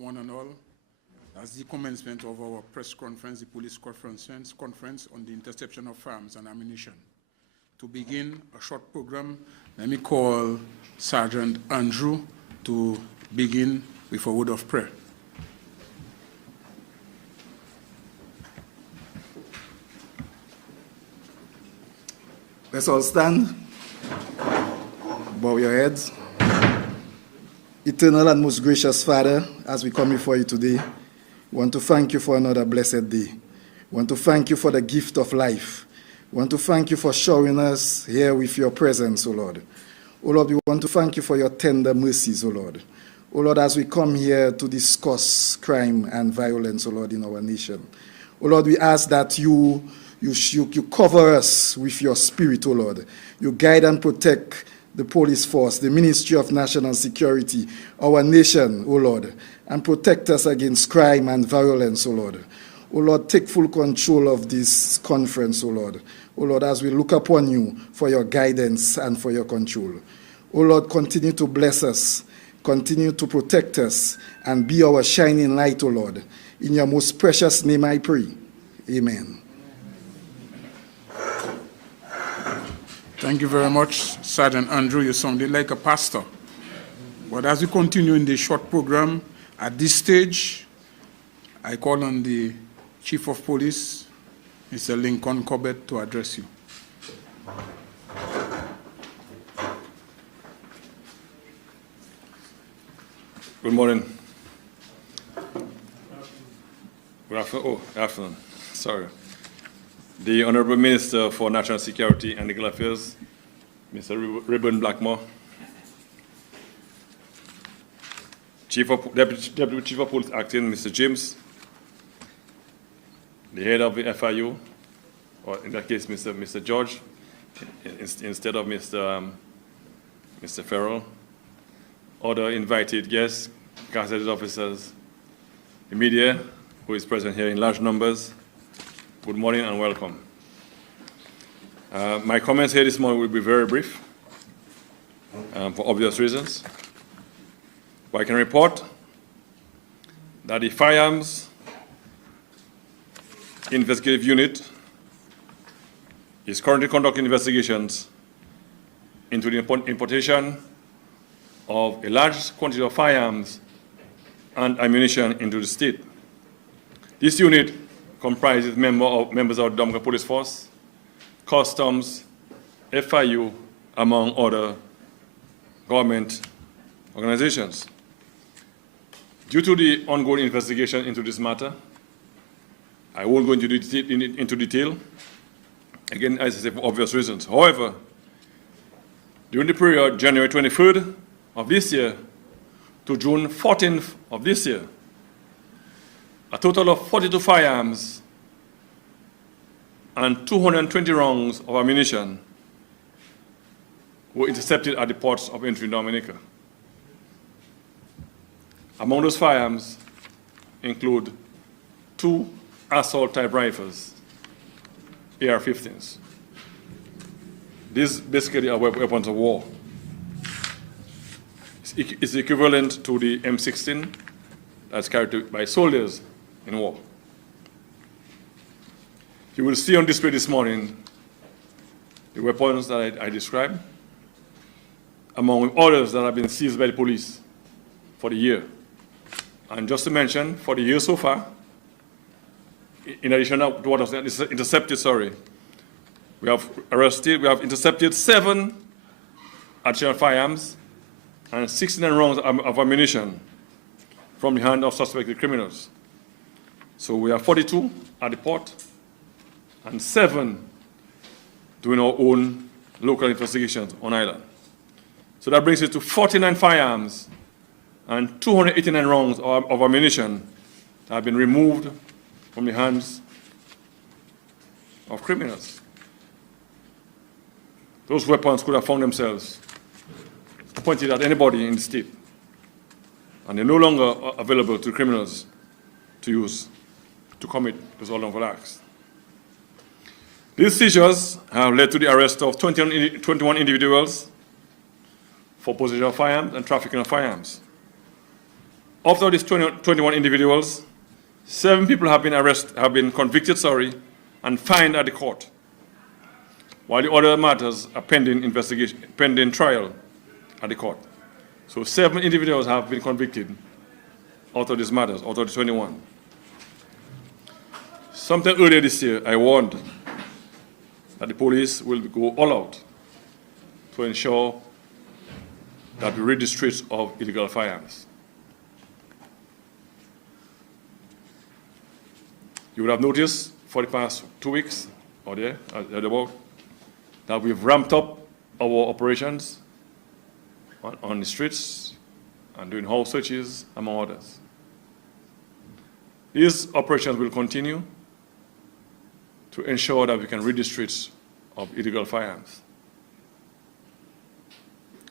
one and all as the commencement of our press conference, the police conference on the interception of firearms and ammunition. To begin a short program, let me call Sergeant Andrew to begin with a word of prayer. Let's all stand, bow your heads. Eternal and most gracious Father, as we come before you today, we want to thank you for another blessed day. We want to thank you for the gift of life. We want to thank you for showing us here with your presence, O Lord. O Lord, we want to thank you for your tender mercies, O Lord. O Lord, as we come here to discuss crime and violence, O Lord, in our nation. O Lord, we ask that you cover us with your spirit, O Lord. You guide and protect the police force, the Ministry of National Security, our nation, O Lord, and protect us against crime and violence, O Lord. O Lord, take full control of this conference, O Lord. O Lord, as we look upon you for your guidance and for your control. O Lord, continue to bless us, continue to protect us, and be our shining light, O Lord. In your most precious name I pray. Amen. Thank you very much, Sergeant Andrew. You sounded like a pastor. But as we continue in this short program, at this stage, I call on the Chief of Police, Mr. Lincoln Corbett, to address you. Good morning. Good afternoon. Sorry. The Honorable Minister for National Security and Legal Affairs, Mr. Reuben Blackmore, Deputy Chief of Police Acting, Mr. James, the head of the FIU, or in that case, Mr. George, instead of Mr. Farrell, other invited guests, gazetted officers, the media, who is present here in large numbers. Good morning and welcome. My comments here this morning will be very brief for obvious reasons. But I can report that the Firearms Investigative Unit is currently conducting investigations into the importation of a large quantity of firearms and ammunition into the state. This unit comprises members of the Dominica Police Force, Customs, FIU, among other government organizations. Due to the ongoing investigation into this matter, I won't go into detail, again, as I say, for obvious reasons. However, during the period January 23rd of this year to June 14th of this year, a total of 42 firearms and 220 rounds of ammunition were intercepted at the ports of entry in Dominica. Among those firearms include 2 assault-type rifles, AR-15s. These basically are weapons of war. It's equivalent to the M16 that's carried by soldiers in war. You will see on display this morning the weapons that I described, among others that have been seized by the police for the year. And just to mention, for the year so far, in addition to what was intercepted, we have intercepted 7 artillery firearms and 69 rounds of ammunition from the hand of suspected criminals. So we have 42 at the port and 7 doing our own local investigations on island. So that brings it to 49 firearms and 289 rounds of ammunition that have been removed from the hands of criminals. Those weapons could have found themselves pointed at anybody in the state, and they're no longer available to criminals to use to commit those unlawful acts. These seizures have led to the arrest of 21 individuals for possession of firearms and trafficking of firearms. Of these 21 individuals, 7 people have been convicted, and fined at the court, while the other matters are pending trial at the court. So 7 individuals have been convicted out of these matters, out of the 21. Sometime earlier this year, I warned that the police will go all out to ensure that we rid the streets of illegal firearms. You would have noticed for the past 2 weeks, or thereabout, that we've ramped up our operations on the streets and doing house searches, among others. These operations will continue to ensure that we can rid the streets of illegal firearms.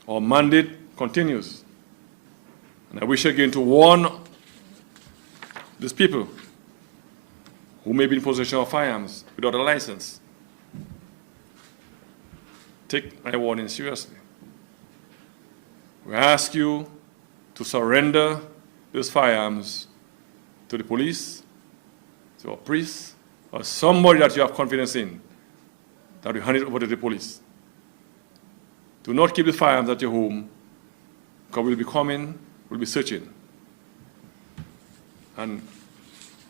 Our mandate continues. And I wish again to warn these people who may be in possession of firearms without a license. Take my warning seriously. We ask you to surrender those firearms to the police, to a priest, or somebody that you have confidence in, that you hand it over to the police. Do not keep the firearms at your home, because we'll be coming, we'll be searching. And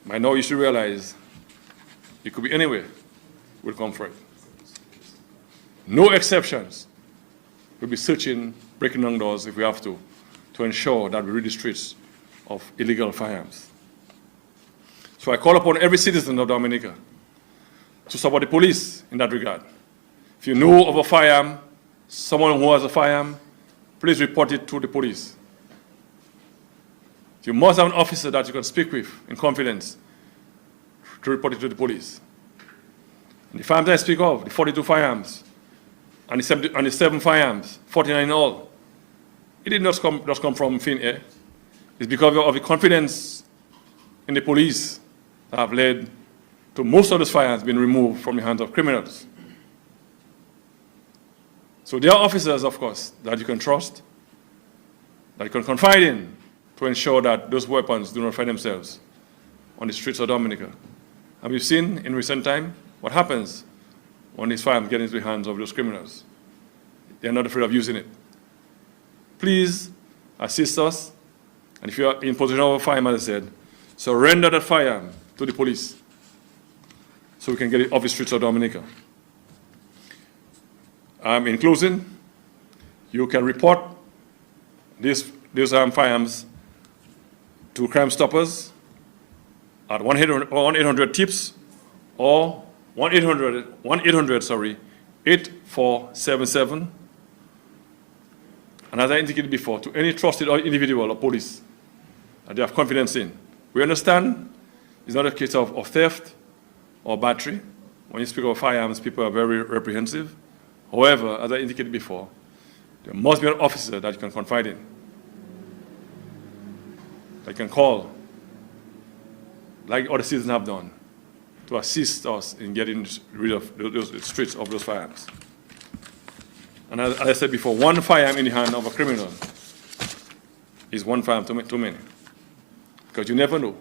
by now you should realize it could be anywhere we'll come for it. No exceptions. We'll be searching, breaking down doors if we have to ensure that we rid the streets of illegal firearms. So I call upon every citizen of Dominica to support the police in that regard. If you know of a firearm, someone who has a firearm, please report it to the police. You must have an officer that you can speak with in confidence to report it to the police. And the firearms I speak of, the 42 firearms, and the 7 firearms, 49 in all, it did not just come from thin air. It's because of the confidence in the police that have led to most of those firearms being removed from the hands of criminals. So there are officers, of course, that you can trust, that you can confide in to ensure that those weapons do not find themselves on the streets of Dominica. And we've seen in recent time what happens when these firearms get into the hands of those criminals. They're not afraid of using it. Please assist us, and if you are in possession of a firearm, as I said, surrender that firearm to the police so we can get it off the streets of Dominica. In closing, you can report these firearms to Crime Stoppers at 1-800-TIPS or 1-800-8477. And as I indicated before, to any trusted individual or police that they have confidence in. We understand it's not a case of theft or battery. When you speak of firearms, people are very reprehensive. However, as I indicated before, there must be an officer that you can confide in, that you can call, like other citizens have done, to assist us in getting rid of those streets of those firearms. And as I said before, one firearm in the hand of a criminal is one firearm too many. Because you never know.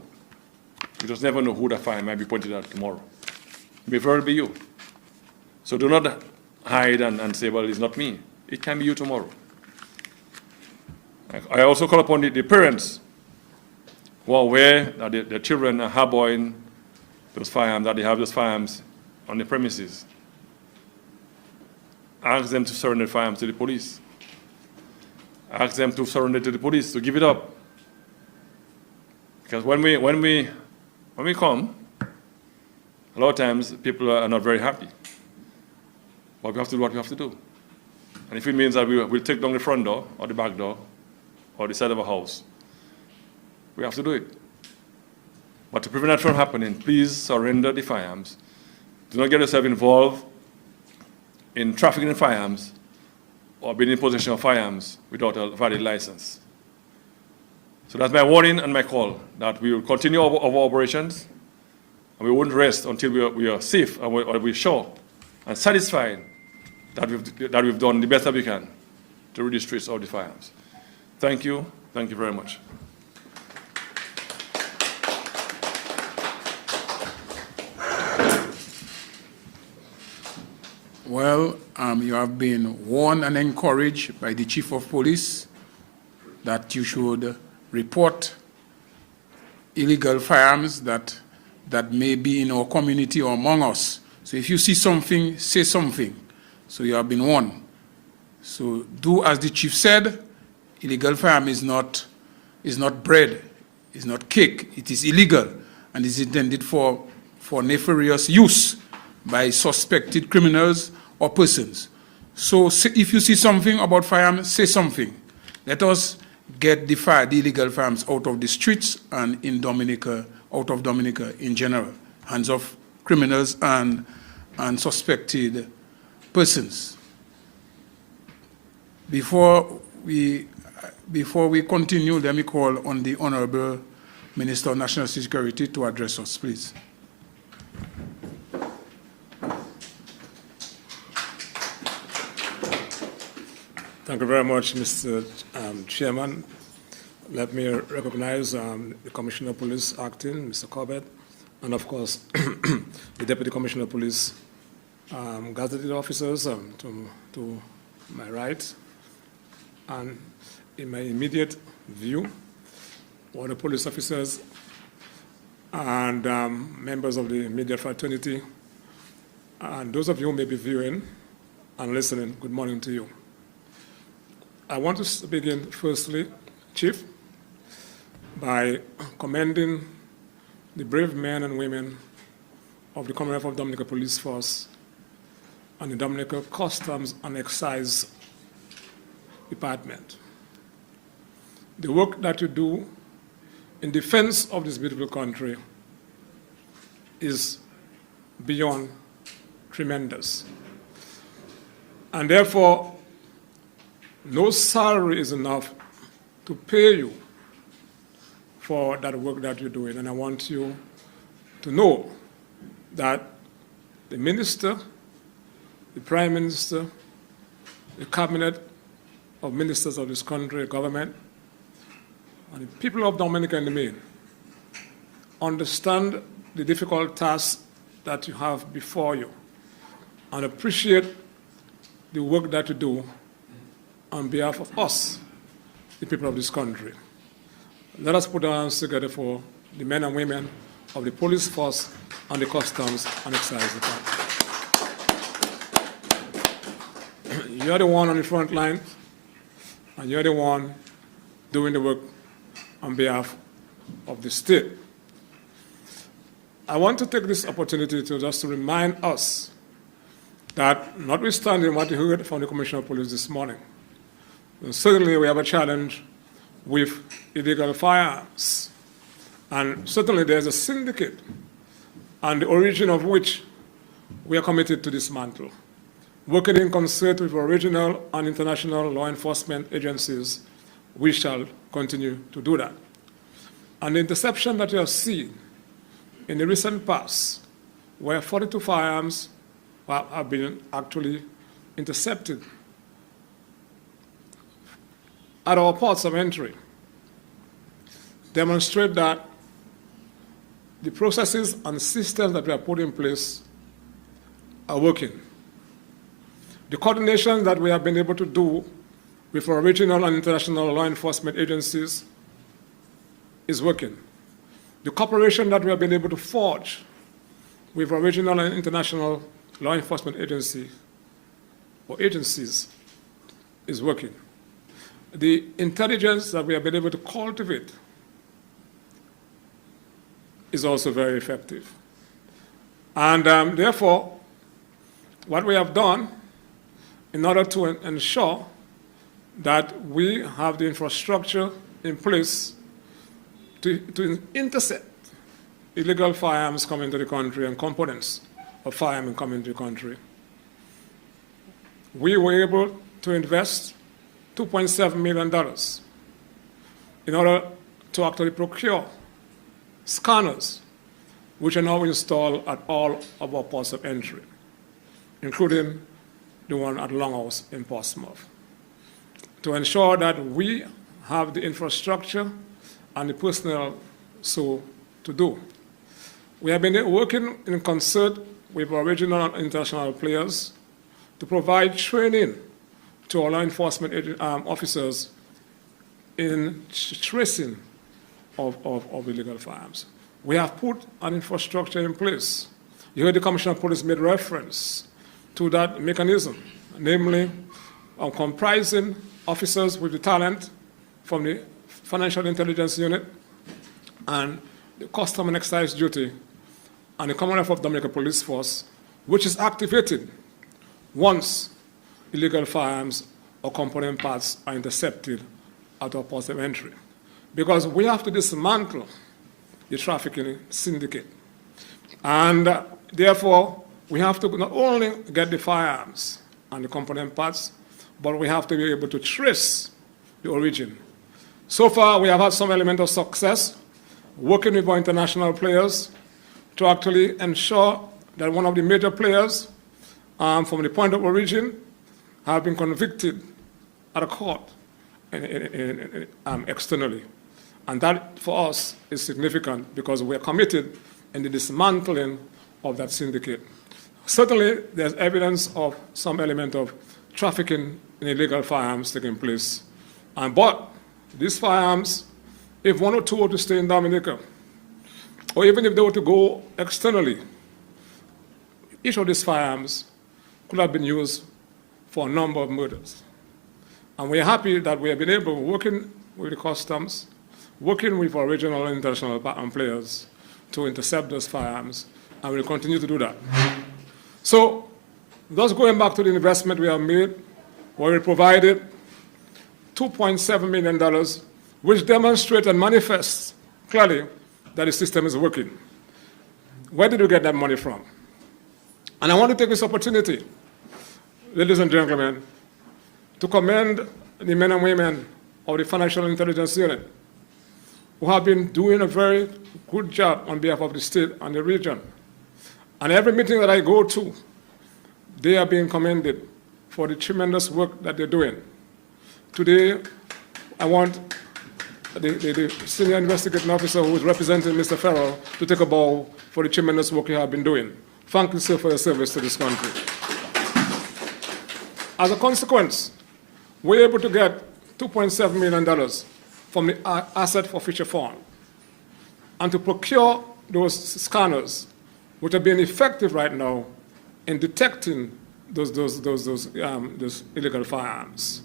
You just never know who that firearm might be pointed at tomorrow. It may very be you. So do not hide and say, well, it's not me. It can be you tomorrow. I also call upon the parents who are aware that their children are harboring those firearms, that they have those firearms on the premises. Ask them to surrender the firearms to the police. Ask them to surrender to the police, to give it up. Because when we come, a lot of times people are not very happy. But we have to do what we have to do. And if it means that we'll take down the front door or the back door or the side of a house, we have to do it. But to prevent that from happening, please surrender the firearms. Do not get yourself involved in trafficking in firearms or being in possession of firearms without a valid license. So that's my warning and my call, that we will continue our operations and we won't rest until we are safe and we're sure and satisfied that we've done the best that we can to rid the streets of the firearms. Thank you very much. Well, you have been warned and encouraged by the Chief of Police that you should report illegal firearms that may be in our community or among us. So if you see something, say something. So you have been warned. So do as the chief said. Illegal firearm is not bread, is not cake. It is illegal and is intended for nefarious use by suspected criminals or persons. So if you see something about firearms, say something. Let us get the illegal firearms out of the streets and in Dominica, out of Dominica in general, hands of criminals and suspected persons. Before we continue, let me call on the Honorable Minister of National Security to address us, please. Thank you very much, Mr. Chairman. Let me recognize the Commissioner of Police acting, Mr. Corbett, and of course, the Deputy Commissioner of Police, gazetted officers to my right, and in my immediate view, all the police officers and members of the media fraternity, and those of you who may be viewing and listening, good morning to you. I want to begin firstly, Chief, by commending the brave men and women of the Commonwealth of Dominica Police Force and the Dominica Customs and Excise Department. The work that you do in defense of this beautiful country is beyond tremendous. And therefore, no salary is enough to pay you for that work that you're doing. And I want you to know that the minister, the prime minister, the cabinet of ministers of this country, government, and the people of Dominica in the main understand the difficult task that you have before you and appreciate the work that you do on behalf of us, the people of this country. Let us put our hands together for the men and women of the police force and the customs and excise department. You're the one on the front line, and you're the one doing the work on behalf of the state. I want to take this opportunity to just to remind us that, notwithstanding what you heard from the Commissioner of Police this morning, certainly we have a challenge with illegal firearms. And certainly there's a syndicate, and the origin of which we are committed to dismantle. Working in concert with regional and international law enforcement agencies, we shall continue to do that. And the interception that you have seen in the recent past, where 42 firearms have been actually intercepted at our ports of entry, demonstrate that the processes and systems that we have put in place are working. The coordination that we have been able to do with our regional and international law enforcement agencies is working. The cooperation that we have been able to forge with our regional and international law enforcement agencies is working. The intelligence that we have been able to cultivate is also very effective. And therefore, what we have done in order to ensure that we have the infrastructure in place to intercept illegal firearms coming into the country and components of firearms coming into the country, we were able to invest $2.7 million in order to actually procure scanners, which are now installed at all of our ports of entry, including the one at Longhouse in Portsmouth, to ensure that we have the infrastructure and the personnel so to do. We have been working in concert with our regional and international players to provide training to our law enforcement officers in tracing of illegal firearms. We have put an infrastructure in place. You heard the Commissioner of Police made reference to that mechanism, namely comprising officers with the talent from the Financial Intelligence Unit and the Custom and Excise Duty and the Commonwealth of Dominica Police Force, which is activated once illegal firearms or component parts are intercepted at our ports of entry. Because we have to dismantle the trafficking syndicate. And therefore, we have to not only get the firearms and the component parts, but we have to be able to trace the origin. So far, we have had some element of success working with our international players to actually ensure that one of the major players from the point of origin have been convicted at a court externally. And that, for us, is significant because we are committed in the dismantling of that syndicate. Certainly, there's evidence of some element of trafficking in illegal firearms taking place. But these firearms, if one or two were to stay in Dominica, or even if they were to go externally, each of these firearms could have been used for a number of murders. And we are happy that we have been able, working with the customs, working with our regional and international players to intercept those firearms, and we'll continue to do that. So, just going back to the investment we have made, where we provided $2.7 million, which demonstrates and manifests clearly that the system is working. Where did we get that money from? And I want to take this opportunity, ladies and gentlemen, to commend the men and women of the Financial Intelligence Unit who have been doing a very good job on behalf of the state and the region. And every meeting that I go to, they are being commended for the tremendous work that they're doing. Today, I want the senior investigating officer who is representing Mr. Farrell to take a bow for the tremendous work you have been doing. Thank you, sir, for your service to this country. As a consequence, we're able to get $2.7 million from the Asset Forfeiture Fund and to procure those scanners, which are being effective right now in detecting those illegal firearms.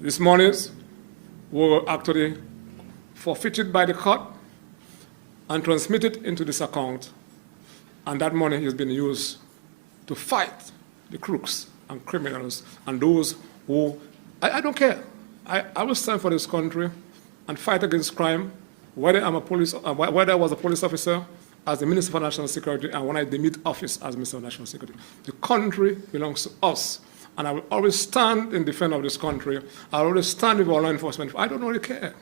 These monies were actually forfeited by the court and transmitted into this account, and that money has been used to fight the crooks and criminals and those who, I don't care. I will stand for this country and fight against crime, whether I was a police officer, as the Minister for National Security, and when I demit office as Minister of National Security. The country belongs to us, and I will always stand in defense of this country. I will always stand with our law enforcement. I don't really care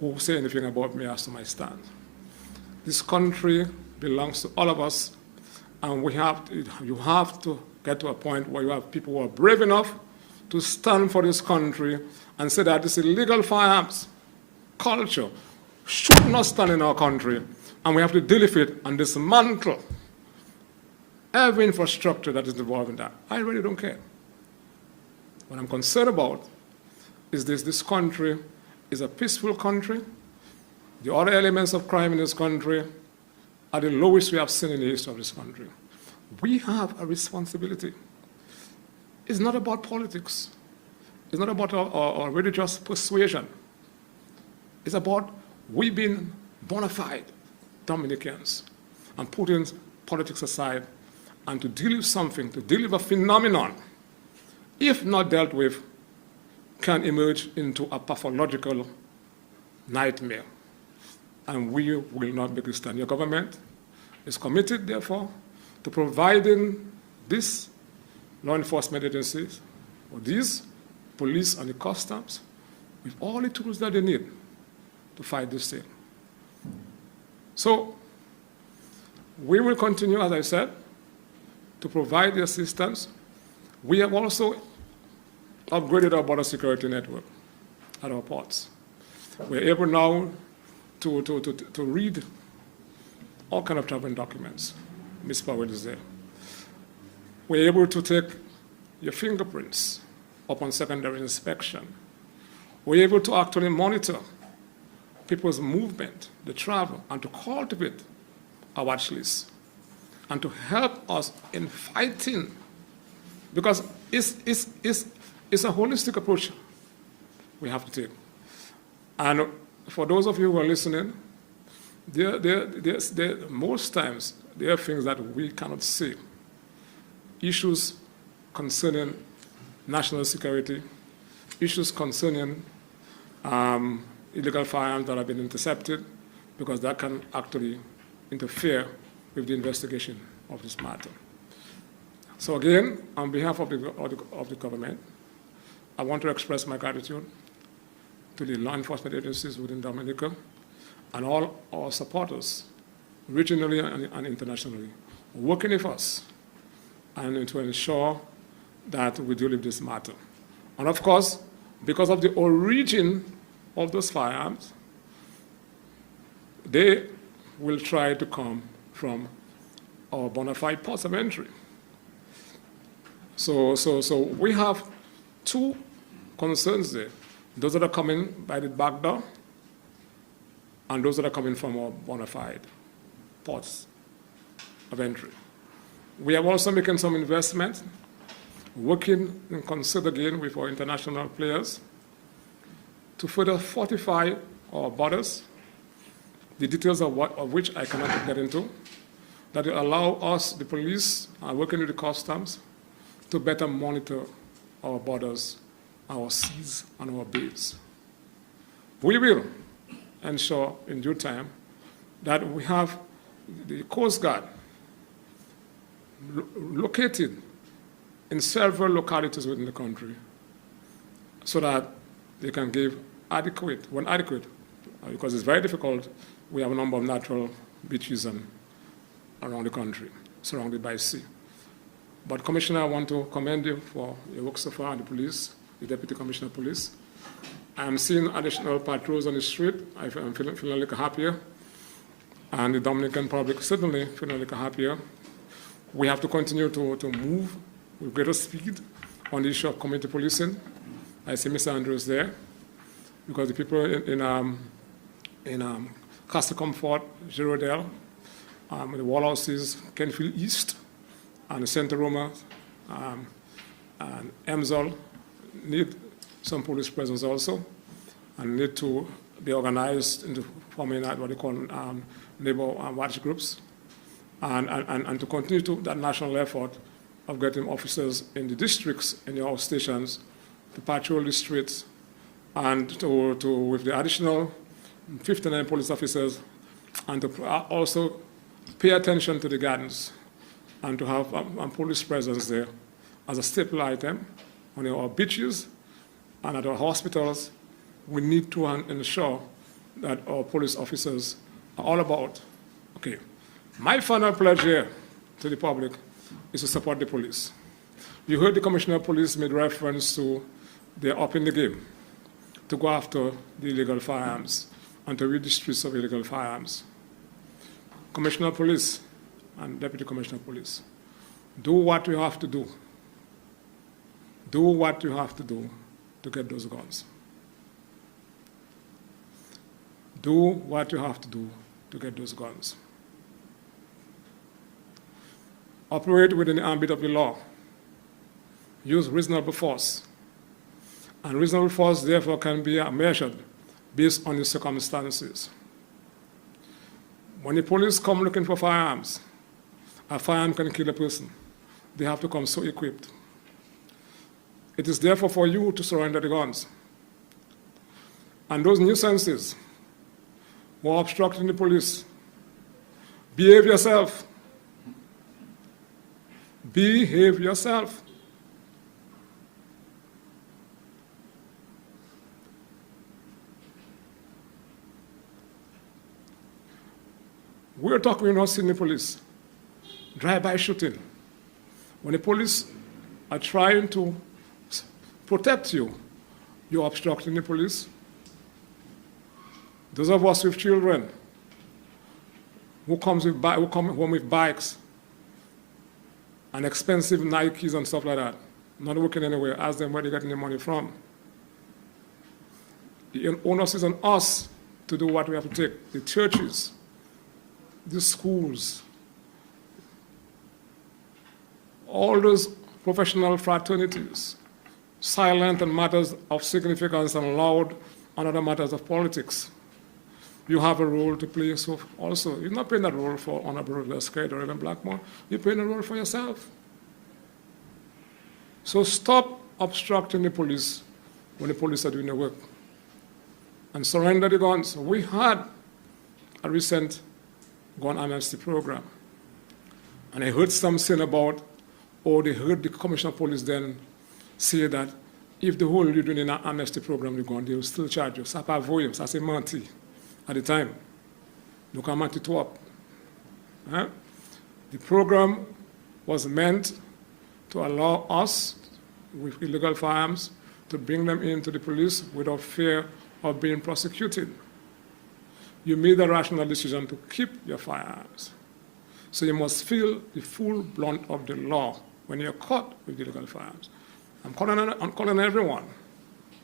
who say anything about me as to my stand. This country belongs to all of us, and you have to get to a point where you have people who are brave enough to stand for this country and say that this illegal firearms culture should not stand in our country, and we have to deal with it and dismantle every infrastructure that is involved in that. I really don't care. What I'm concerned about is this country is a peaceful country. The other elements of crime in this country are the lowest we have seen in the history of this country. We have a responsibility. It's not about politics. It's not about our religious persuasion. It's about we being bona fide Dominicans and putting politics aside and to deal with something, to deal with a phenomenon, if not dealt with, can emerge into a pathological nightmare. And we will not make this stand. Your government is committed, therefore, to providing these law enforcement agencies, or these police and the customs, with all the tools that they need to fight this thing. So, we will continue, as I said, to provide the assistance. We have also upgraded our border security network at our ports. We're able now to read all kinds of traveling documents. Ms. Powell is there. We're able to take your fingerprints upon secondary inspection. We're able to actually monitor people's movement, the travel, and to cultivate a watch list, and to help us in fighting, because it's a holistic approach we have to take. And for those of you who are listening, most times there are things that we cannot see. Issues concerning national security, issues concerning illegal firearms that have been intercepted, because that can actually interfere with the investigation of this matter. So again, on behalf of the government, I want to express my gratitude to the law enforcement agencies within Dominica and all our supporters, regionally and internationally, working with us and to ensure that we deal with this matter. And of course, because of the origin of those firearms, they will try to come from our bona fide ports of entry. So we have two concerns there. Those that are coming by the back door and those that are coming from our bona fide ports of entry. We are also making some investment, working in concert again with our international players to further fortify our borders, the details of which I cannot get into, that will allow us, the police, working with the customs, to better monitor our borders, our seas, and our bays. We will ensure in due time that we have the Coast Guard located in several localities within the country so that they can give adequate, because it's very difficult. We have a number of natural beaches around the country, surrounded by sea. But Commissioner, I want to commend you for your work so far, the police, the Deputy Commissioner of Police. I'm seeing additional patrols on the street. I'm feeling a little happier. And the Dominican public certainly feeling a little happier. We have to continue to move with greater speed on the issue of community policing. I see Mr. Andrews there, because the people in Castle Comfort, Girardel, the Wallhouses, Kenfield East, and Santa Roma, and Emsall need some police presence also, and need to be organized into forming what they call neighbor watch groups, and to continue to that national effort of getting officers in the districts, in the stations, to patrol the streets, and with the additional 59 police officers, and to also pay attention to the gardens, and to have police presence there as a staple item on our beaches and at our hospitals. We need to ensure that our police officers are all about. Okay, my final pledge here to the public is to support the police. You heard the Commissioner of Police made reference to they're up in the game to go after the illegal firearms and to rid the streets of illegal firearms. Commissioner of Police and Deputy Commissioner of Police, do what you have to do. Do what you have to do to get those guns. Do what you have to do to get those guns. Operate within the ambit of the law. Use reasonable force. And reasonable force, therefore, can be measured based on the circumstances. When the police come looking for firearms, a firearm can kill a person. They have to come so equipped. It is therefore for you to surrender the guns. And those nuisances who are obstructing the police, behave yourself. Behave yourself. We're talking about Sydney police. Drive-by shooting. When the police are trying to protect you, you're obstructing the police. Those of us with children who come home with bikes, and expensive Nikes and stuff like that, not working anywhere. Ask them where they're getting the money from. The onus is on us to do what we have to take. The churches, the schools, all those professional fraternities, silent on matters of significance and loud on other matters of politics. You have a role to play so also. You're not playing that role for Honorable Lescade or even Blackmore. You're playing a role for yourself. So stop obstructing the police when the police are doing their work. And surrender the guns. We had a recent gun amnesty program. And I heard some saying about, or they heard the Commissioner of Police then say that if the whole you're doing an amnesty program, they will still charge you. Ça pas voyou, ça c'est menti at the time. Nous avons menti tout up. The program was meant to allow us with illegal firearms to bring them into the police without fear of being prosecuted. You made the rational decision to keep your firearms. So you must feel the full brunt of the law when you're caught with illegal firearms. I'm calling everyone,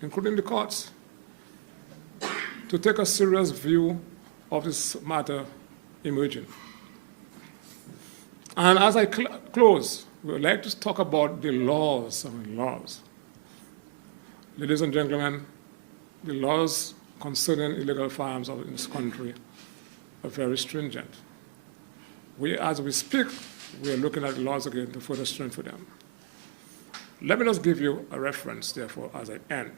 including the courts, to take a serious view of this matter emerging. And as I close, we would like to talk about the laws. Ladies and gentlemen, the laws concerning illegal firearms in this country are very stringent. As we speak, we are looking at the laws again to further strengthen them. Let me just give you a reference, therefore, as I end.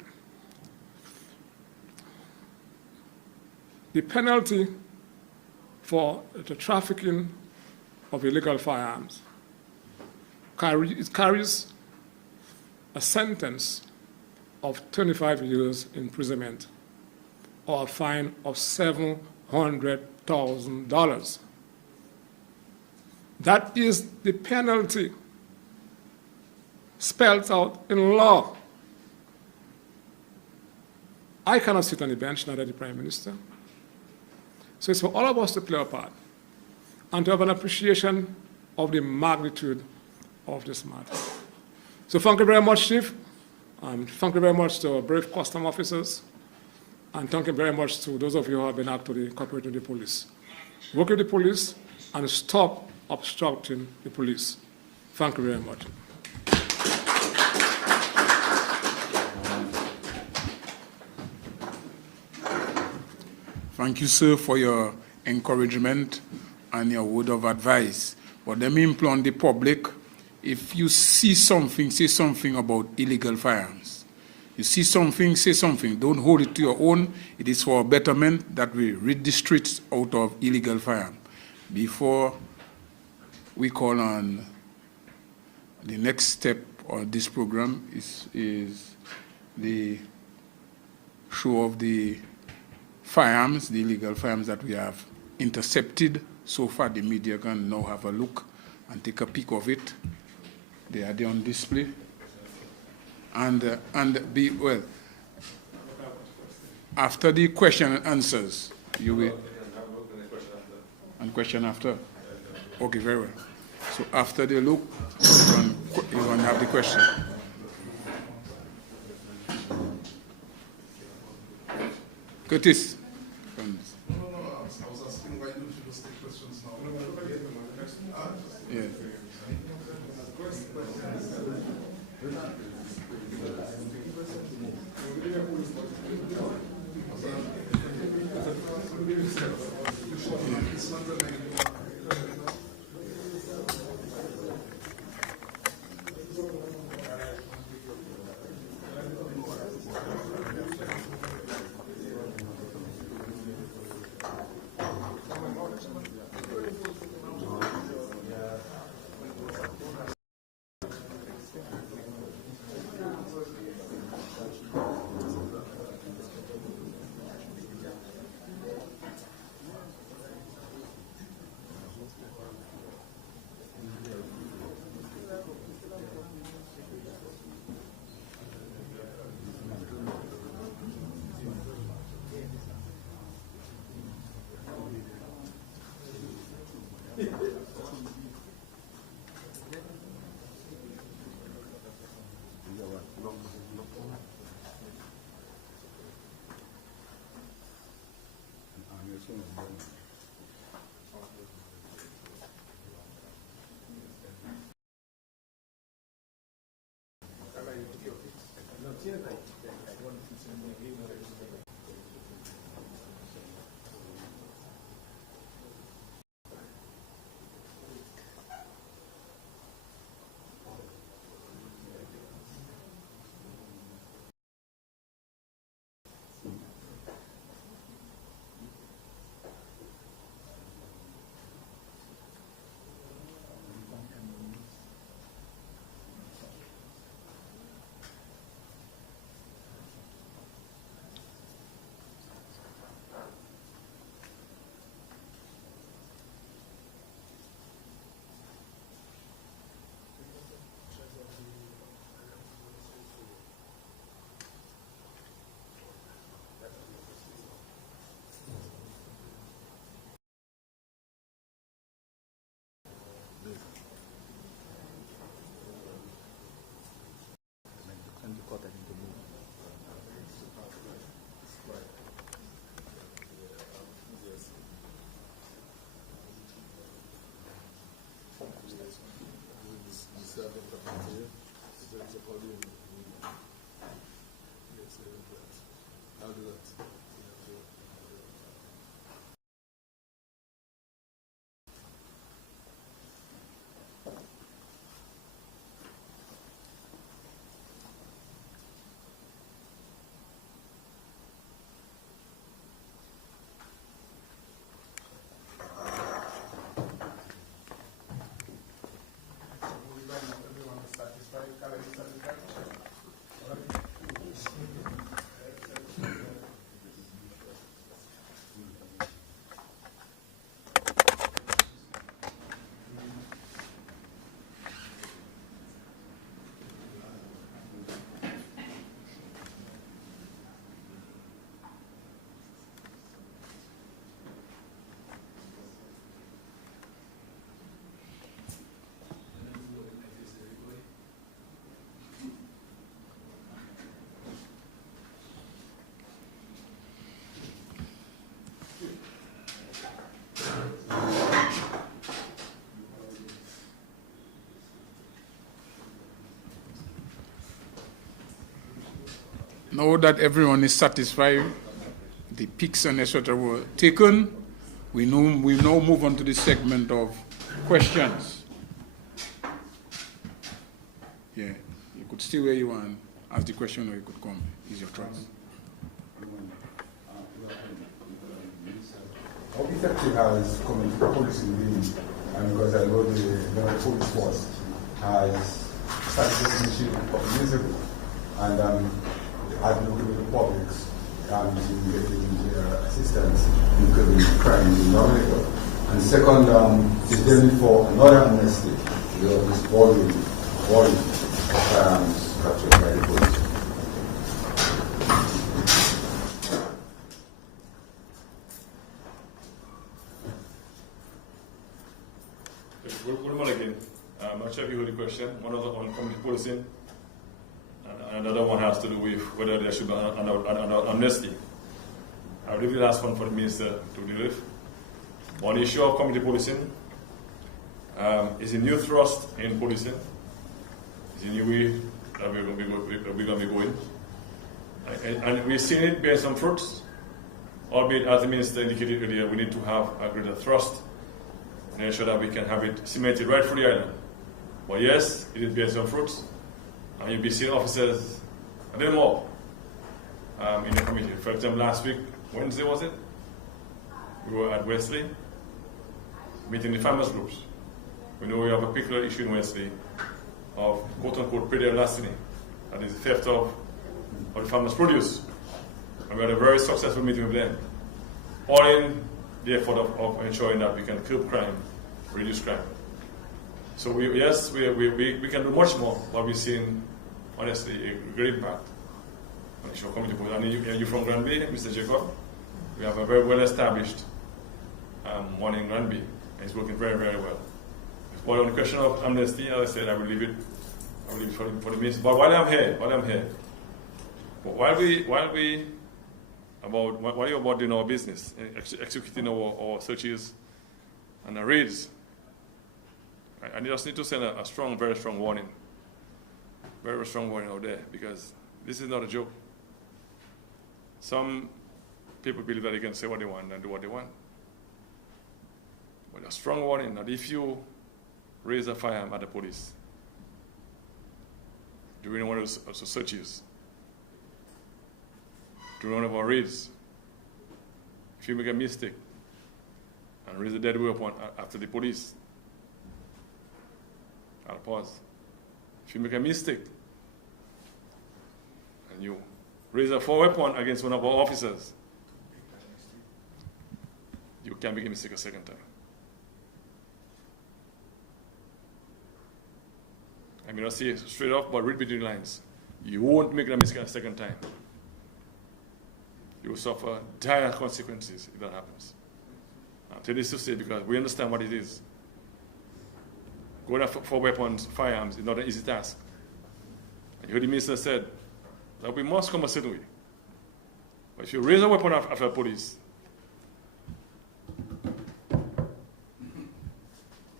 The penalty for the trafficking of illegal firearms carries a sentence of 25 years imprisonment or a fine of $700,000. That is the penalty spelled out in law. I cannot sit on the bench, neither the Prime Minister. So it's for all of us to play a part and to have an appreciation of the magnitude of this matter. So thank you very much, Chief. Thank you very much to our brave custom officers. And thank you very much to those of you who have been actively cooperating with the police. Work with the police and stop obstructing the police. Thank you very much. Thank you, sir, for your encouragement and your word of advice. But let me implore the public, if you see something, say something about illegal firearms. You see something, say something. Don't hold it to your own. It is for a betterment that we rid the streets out of illegal firearms. Before we call on the next step of this program is the show of the firearms, the illegal firearms that we have intercepted. So far, the media can now have a look and take a peek of it. They are there on display. And be well. After the question and answers, you will. And question after. Okay, very well. So after the look, you can have the question. Curtis. I was asking why don't you just take questions now? Yeah. Now that everyone is satisfied, the pics and etc. were taken, we now move on to the segment of questions. Yeah, you could stay where you are and ask the question, or you could come. It's your choice. How effective has community policing been? Because I know the police force has started this initiative of years ago, and has been working with the public in getting assistance in curbing crime in Dominica. And second, is there need for another amnesty of this volume of crimes captured by the police? Good morning again. I'm not sure if you heard the question. One of the on community policing, and another one has to do with whether there should be an amnesty. I will leave the last one for the minister to deal with. One issue of community policing is a new thrust in policing. It's a new way that we're going to be going. And we're seeing it bear some fruits, albeit as the minister indicated earlier, we need to have a greater thrust and ensure that we can have it cemented right through the island. But yes, it is bear some fruits, and you'll be seeing officers a little more in the community. For example, last week, Wednesday was it? We were at Wesley, meeting the farmers groups. We know we have a particular issue in Wesley of quote-unquote predatory larceny, that is the theft of the farmers' produce. And we had a very successful meeting with them, all in the effort of ensuring that we can curb crime, reduce crime. So we can do much more, but we're seeing, honestly, a great impact on the community. And you're from Granby, Mr. Jacob. We have a very well-established one in Granby, and it's working very, very well. But on the question of amnesty, as I said, I will leave it I'll leave it for the minister. But while I'm here, what are you about doing our business, executing our searches and our raids? I just need to send a strong, very strong warning out there, because this is not a joke. Some people believe that they can say what they want and do what they want. But a strong warning that if you raise a firearm at the police during one of those searches, during one of our raids, if you make a mistake and raise a deadly weapon after the police, I'll pause. If you make a mistake and you raise a weapon against one of our officers, you can make a mistake a second time. I may not say it straight off, but read between the lines. You won't make a mistake a second time. You will suffer dire consequences if that happens. I'll tell this to say because we understand what it is. Going for weapons, firearms, is not an easy task. And you heard the minister said that we must come a certain way. But if you raise a weapon after police,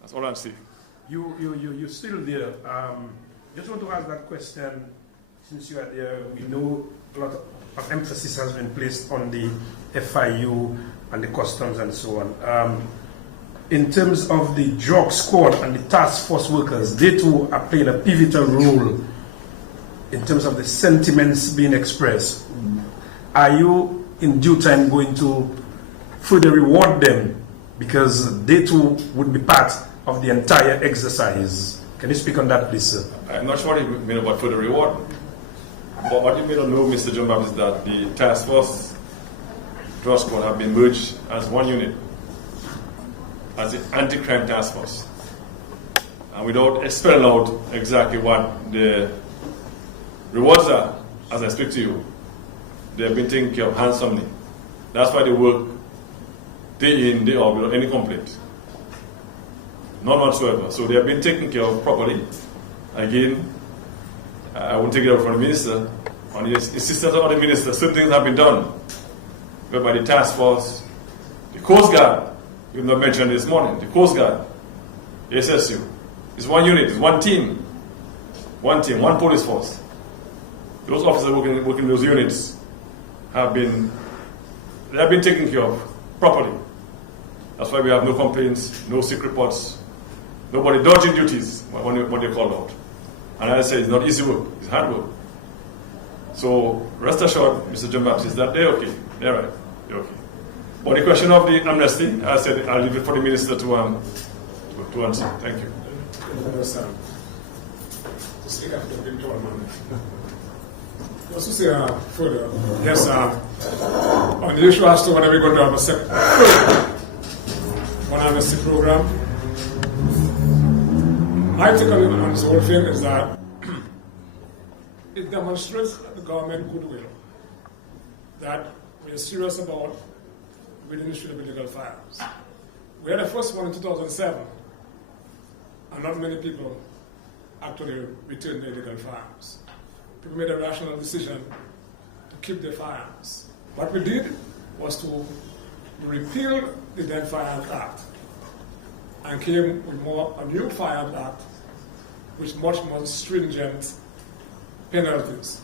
that's all I'm saying. You're still there. Just want to ask that question. Since you are there, we know a lot of emphasis has been placed on the FIU and the customs and so on. In terms of the drug squad and the task force workers, they too are playing a pivotal role in terms of the sentiments being expressed. Are you in due time going to further reward them, because they too would be part of the entire exercise? Can you speak on that, please, sir? I'm not sure what you mean about further reward. But what you may not know, Mr. John Baptist, is that the task force drug squad have been merged as one unit, as the anti-crime task force. And without spelling out exactly what the rewards are, as I speak to you, they have been taken care of handsomely. That's why they work day in, day out without any complaint. None whatsoever. So they have been taken care of properly. Again, I won't take it over from the minister. On the insistence of the minister, certain things have been done whereby the task force, the Coast Guard, you not mentioned this morning, the Coast Guard, the SSU, it's one unit, it's one team, one police force. Those officers working in those units have been taken care of properly. That's why we have no complaints, no secret reports, nobody dodging duties when they're called out. And as I say, it's not easy work, it's hard work. So rest assured, Mr. John Baptist, that they're okay. They're right. They're okay. But the question of the amnesty, I said I'll leave it for the minister to answer. Thank you. To speak after the big man. Just to say further, yes, on the issue as to whether we're going to have one amnesty program, my take on this whole thing is that it demonstrates the government goodwill, that we are serious about ridding the street of illegal firearms. We had the first one in 2007, and not many people actually returned their illegal firearms. People made a rational decision to keep their firearms. What we did was to repeal the then Firearms Act and came with a new Firearms Act with much more stringent penalties.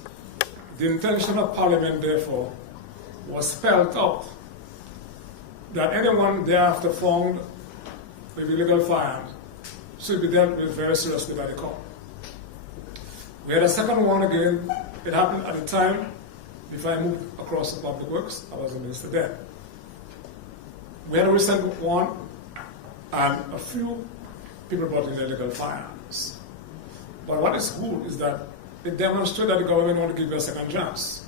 The intention of Parliament, therefore, was spelled out that anyone thereafter found with illegal firearms should be dealt with very seriously by the court. We had a second one again. It happened at the time before I moved across the public works. I was a minister then. We had a recent one, and a few people brought in illegal firearms. But what is good is that it demonstrates that the government wants to give you a second chance.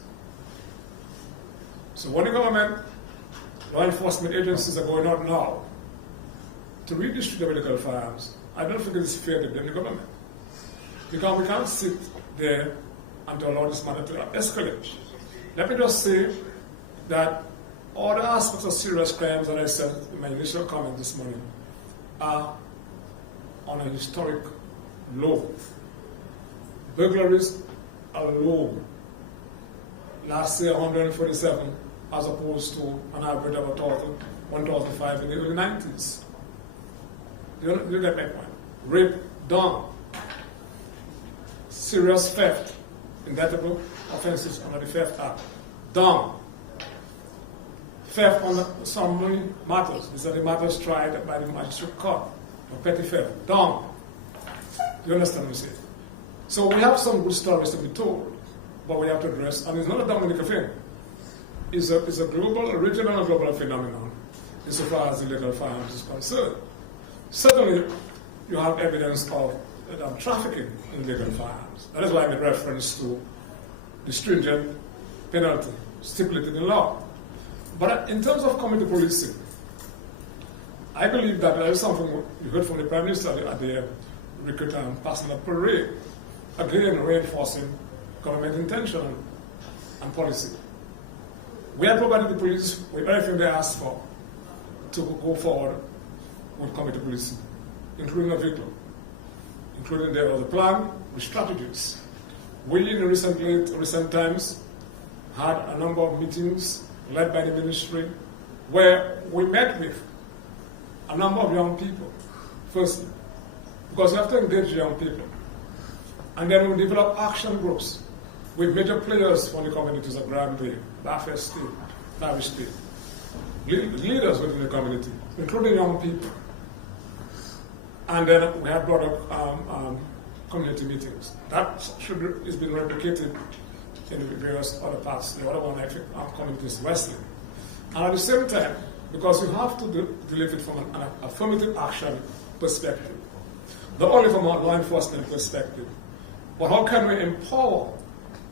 So what the government, law enforcement agencies are going out now to redistribute illegal firearms, I don't think it is fair to blame the government. Because we can't sit there and to allow this matter to escalate. Let me just say that all the aspects of serious crimes that I said in my initial comment this morning are on a historic low. burglaries alone, last year 147, as opposed to an average of 1,005 in the early 90s. You get my point. Rape, down. Serious theft, indictable offenses under the Theft Act, down. Theft on some money matters. These are the matters tried by the magistrate court for petty theft, down. You understand what I'm saying? So we have some good stories to be told, but we have to address, and it's not a Dominica thing. It's a global, a regional and global phenomenon insofar as illegal firearms is concerned. Certainly, you have evidence of trafficking in illegal firearms. That is why I made reference to the stringent penalty stipulated in law. But in terms of community policing, I believe that there is something you heard from the Prime Minister at the Ricket and Personal Parade, again reinforcing government intention and policy. We have provided the police with everything they asked for to go forward with community policing, including a vehicle, including the plan with strategies. We in recent times had a number of meetings led by the ministry where we met with a number of young people, firstly, because we have to engage young people. And then we develop action groups with major players from the communities of Granby, Baffert State, Parish State, leaders within the community, including young people. And then we have brought up community meetings. That is being replicated in the various other parts. The other one, I think, communities Wesley. And at the same time, because you have to deliver it from an affirmative action perspective, not only from a law enforcement perspective, but how can we empower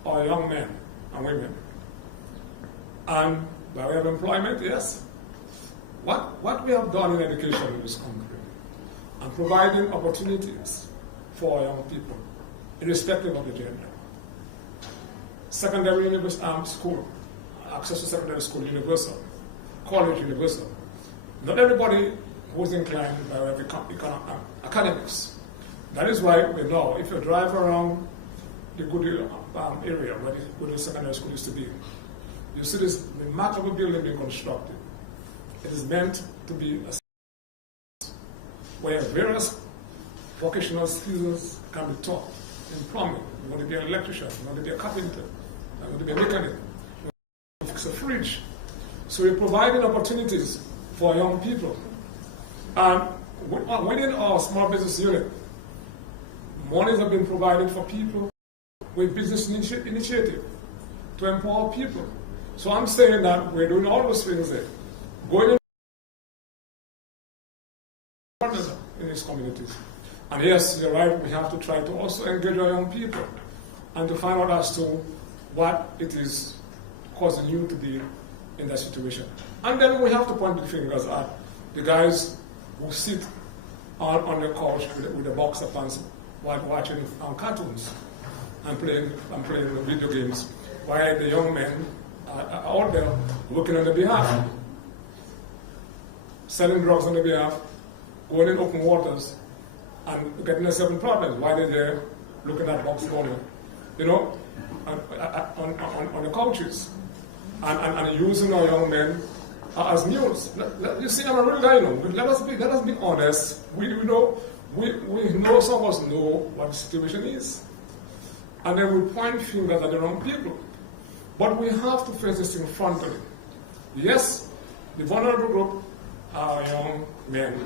our young men and women? And by way of employment, yes. What we have done in education in this country, and providing opportunities for our young people, irrespective of the gender. Secondary school, access to secondary school universal, college universal. Not everybody who's inclined by way of academics. That is why we know if you drive around the Goodwill area where the Goodwill Secondary School used to be, you see this remarkable building being constructed. It is meant to be a where various vocational skills can be taught in plumbing. You want to be an electrician, you want to be a carpenter, you want to be a mechanic, you want to fix a fridge. So we're providing opportunities for young people. And within our small business unit, monies have been provided for people with business initiative to empower people. So I'm saying that we're doing all those things there. Going in these communities. And yes, you're right, we have to try to also engage our young people and to find out as to what it is causing you to be in that situation. And then we have to point the fingers at the guys who sit on the couch with a box of pants while watching cartoons and playing video games, while the young men are out there working on their behalf, selling drugs on their behalf, going in open waters, and getting themselves in problems while they're there looking at box corner, on the couches, and using our young men as mules. You see, I'm a real guy, Let us be honest. We know some of us know what the situation is, and then we point fingers at the wrong people. But we have to face this thing frontally. Yes, the vulnerable group are young men,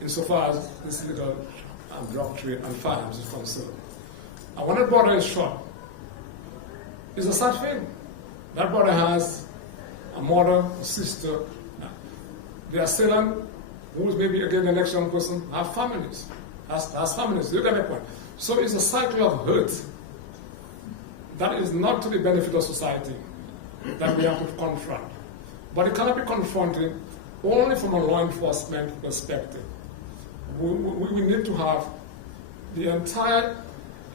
insofar as this little drug trade and firearms is concerned. And when that brother is shot, it's a sad thing. That brother has a mother, a sister. The assailant, who is maybe again the next young person, have families. Has families. You get my point. So it's a cycle of hurt that is not to the benefit of society that we have to confront. But it cannot be confronted only from a law enforcement perspective. We need to have the entire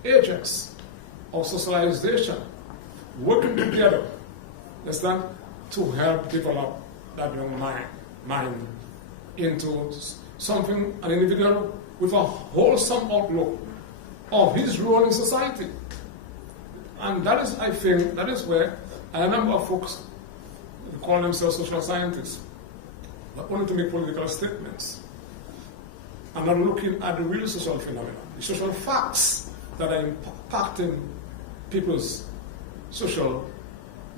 agents of socialization working together, understand, to help develop that young mind into something, an individual with a wholesome outlook of his role in society. And that is, I think, that is where a number of folks who call themselves social scientists, but only to make political statements, and not looking at the real social phenomena, the social facts that are impacting people's social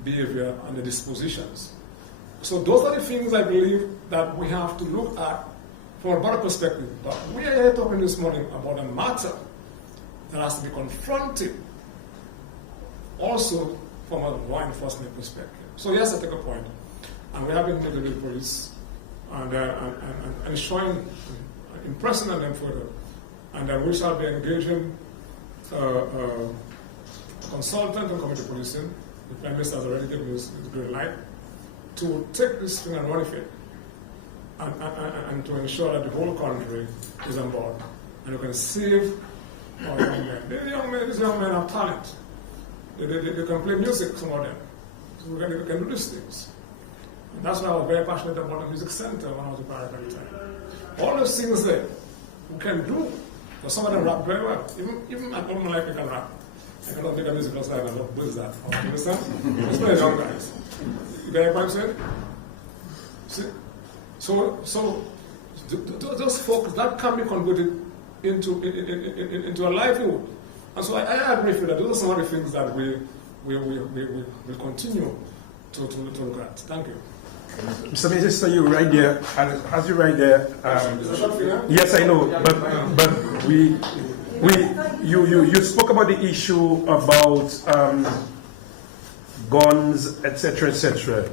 behavior and the dispositions. So those are the things I believe that we have to look at from a broader perspective. But we are here talking this morning about a matter that has to be confronted also from a law enforcement perspective. So yes, I take a point. And we have been meeting with the police and showing, impressing on them further. And then we shall be engaging a consultant on community policing. The Prime Minister has already given us the green light to take this thing and run with it, and to ensure that the whole country is on board. And we can save our young men. These young men have talent. They can play music, some of them. So we can do these things. And that's why I was very passionate about the music center when I was a paramilitary. All those things there we can do. But some of them rap very well. Even at home, like I can rap. I cannot make a musical side and not buzz that. You understand? It's very young guys. You get what I'm saying? See? So those folks, that can be converted into a livelihood. And so I agree with that. Those are some of the things that we continue to look at. Thank you. Mr. Minister, you right there, and as you right there, yes, I know, but you spoke about the issue about guns, etc.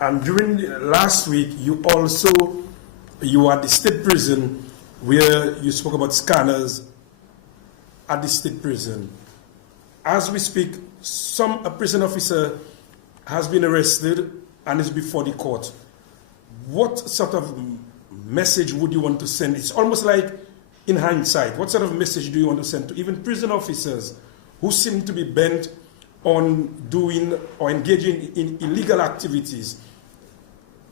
And during last week, you were at the state prison where you spoke about scanners at the state prison. As we speak, a prison officer has been arrested and is before the court. What sort of message would you want to send? It's almost like, in hindsight, what sort of message do you want to send to even prison officers who seem to be bent on doing or engaging in illegal activities,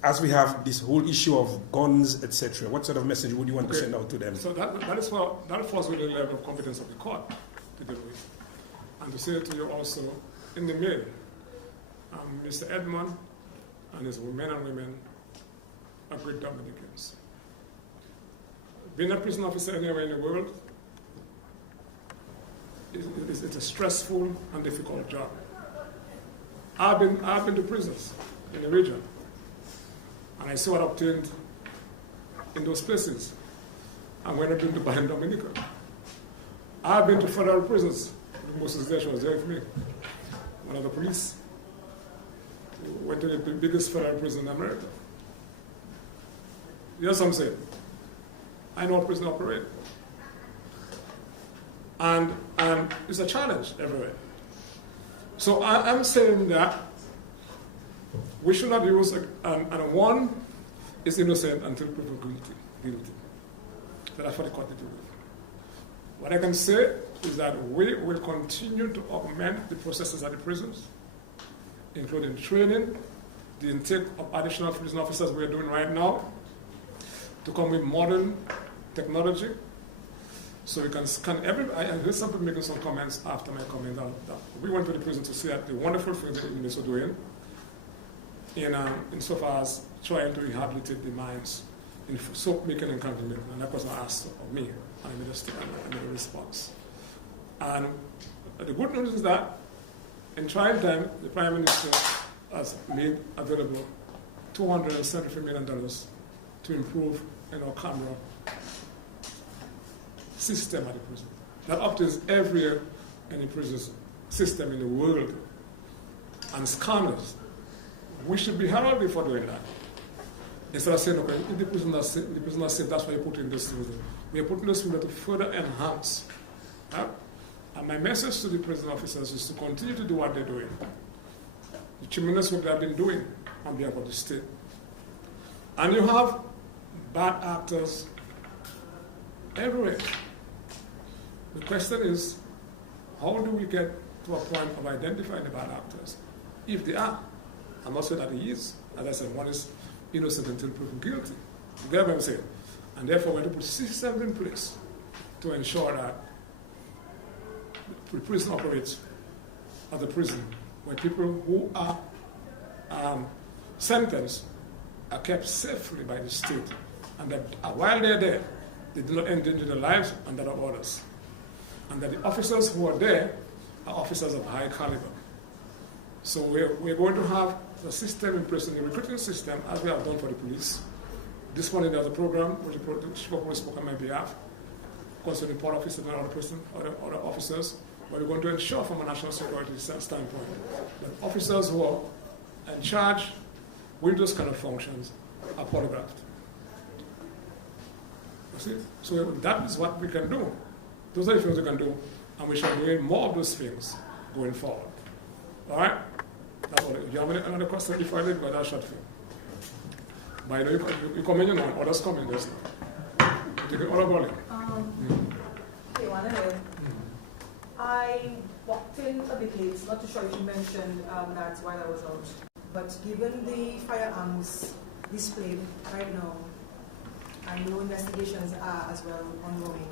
as we have this whole issue of guns, etc.? What sort of message would you want to send out to them? So that falls with the level of competence of the court to deal with. And to say to you also, in the mail, Mr. Edmond and his men and women are great Dominicans. Being a prison officer anywhere in the world, it's a stressful and difficult job. I've been to prisons in the region, and I see what I obtained in those places. And when I've been to Dominica, I've been to federal prisons. Moses there, she was there with me. One of the police went to the biggest federal prison in America. Yes, I'm saying. I know how prison operate. And it's a challenge everywhere. So I'm saying that we should not use, and one is innocent until proven guilty. That's what the court did. What I can say is that we will continue to augment the processes at the prisons, including training, the intake of additional prison officers we are doing right now, to come with modern technology, so we can scan I heard some people making some comments after my comment that we went to the prison to see the wonderful things the inmates are doing in so far as trying to rehabilitate the minds in soap making and candle, and that was asked of me, and I made a response. And the good news is that in trial time, the Prime Minister has made available $273 million to improve our camera system at the prison. That updates every year in the prison system in the world. And scanners, we should be heralded for doing that. Instead of saying, okay, if the prison is safe, that's why you put in this thing. We are putting this thing to further enhance. And my message to the prison officers is to continue to do what they're doing. The tremendous work they've been doing on behalf of the state. And you have bad actors everywhere. The question is, how do we get to a point of identifying the bad actors? If they are, I'm not sure that he is. As I said, one is innocent until proven guilty. You get what I'm saying? And therefore, we have to put systems in place to ensure that the prison operates as a prison, where people who are sentenced are kept safely by the state, and that while they're there, they do not endanger their lives and that of others. And that the officers who are there are officers of high caliber. So we're going to have the system in place, in the recruiting system, as we have done for the police. This morning there's a program which the chief of police spoke on my behalf, concerning port officers and other officers, but we're going to ensure from a national security standpoint that officers who are in charge with those kind of functions are polygraphed. You see? So that is what we can do. Those are the things we can do, and we shall be doing more of those things going forward. All right? That's all. Do you have another question before I leave? But that's short thing. By the way, you come in, others come in just now. Take it all about it. Okay, one ahead. I walked in a bit late, not too sure if you mentioned that while I was out. But given the firearms displayed right now, I know investigations are as well ongoing.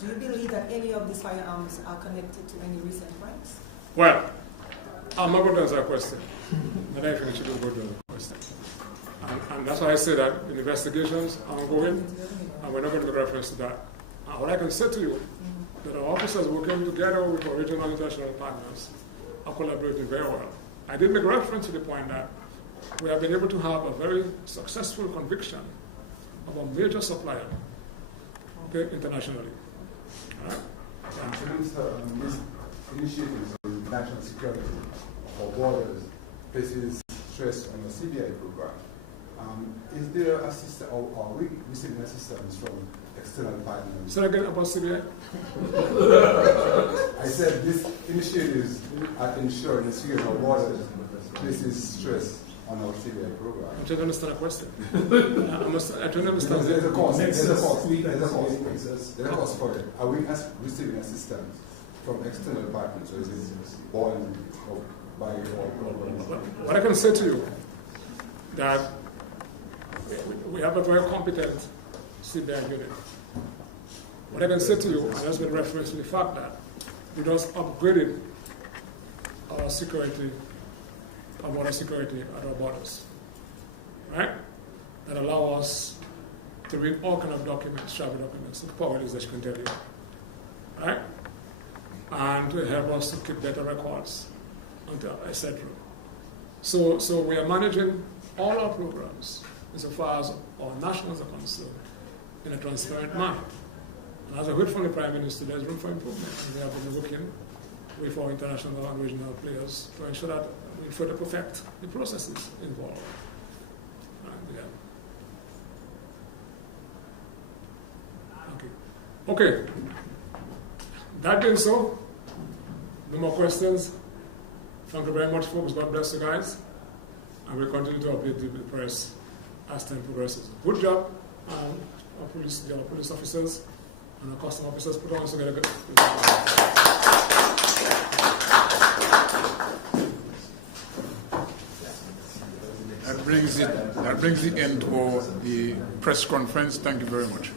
Do you believe that any of these firearms are connected to any recent crimes? Well, I'm not going to answer that question. And I think you should go to the question. And that's why I say that the investigations are ongoing, and we're not going to make reference to that. And what I can say to you, that our officers working together with our regional and international partners are collaborating very well. I did make reference to the point that we have been able to have a very successful conviction of a major supplier, okay, internationally. All right? These initiatives in national security for borders places stress on the CBI program. Is there assistance, or are we receiving assistance from external partners? Say again about CBI? I said these initiatives at ensuring the security of borders places stress on our CBI program. I'm trying to understand the question. I'm trying to understand. There's a cost. There's a cost. There's a cost for it. Are we receiving assistance from external partners, or is it borne by our program? What I can say to you, that we have a very competent CBI unit. What I can say to you, and that's been referenced to the fact that we just upgraded our security, our border security at our borders, right? That allow us to read all kind of documents, travel documents, the power is that you can tell you, right? And to help us to keep better records, etc. So we are managing all our programs insofar as our nationals are concerned in a transparent manner. And as I heard from the Prime Minister, there's room for improvement. And we have been working with our international and regional players to ensure that we further perfect the processes involved. And, yeah. Okay. That being so, no more questions. Thank you very much, folks. God bless you guys. And we'll continue to update the press as time progresses. Good job, our police officers and our custom officers. Put on together. That brings the end to the press conference. Thank you very much.